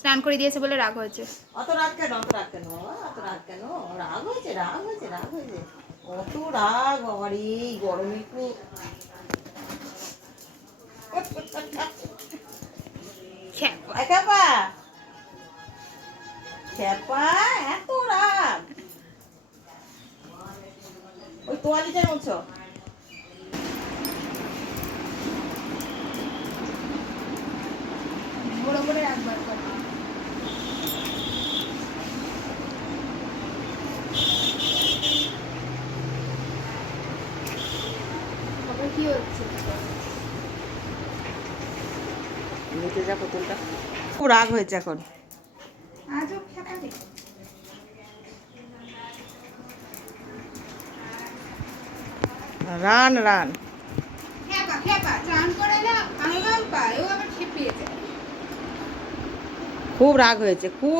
স্নান করে দিয়েছে বলে রাগ হয়েছে। অত রাগ কেন, অত রাগ কেন বাবা, অত রাগ কেন? রাগ হয়েছে, রাগ হয়েছে, রাগ হয়েছে। অত রাগ বাবার এই গরমে খুব। খ্যাপা। খ্যাপা, খ্যাপা, এত রাগ। ওই তোয়ালিটা মুছো। বড় করে রাখবার পর আবার কি হচ্ছে? নিতে যা পুতুলটা। খুব রাগ হয়েছে এখন। আজও খ্যাপা রে। রান রান। খ্যাপা খ্যাপা চান করে না আলগাম পায়, ও আবার খেপিয়ে যায়। খুব রাগ হয়েছে, খুব।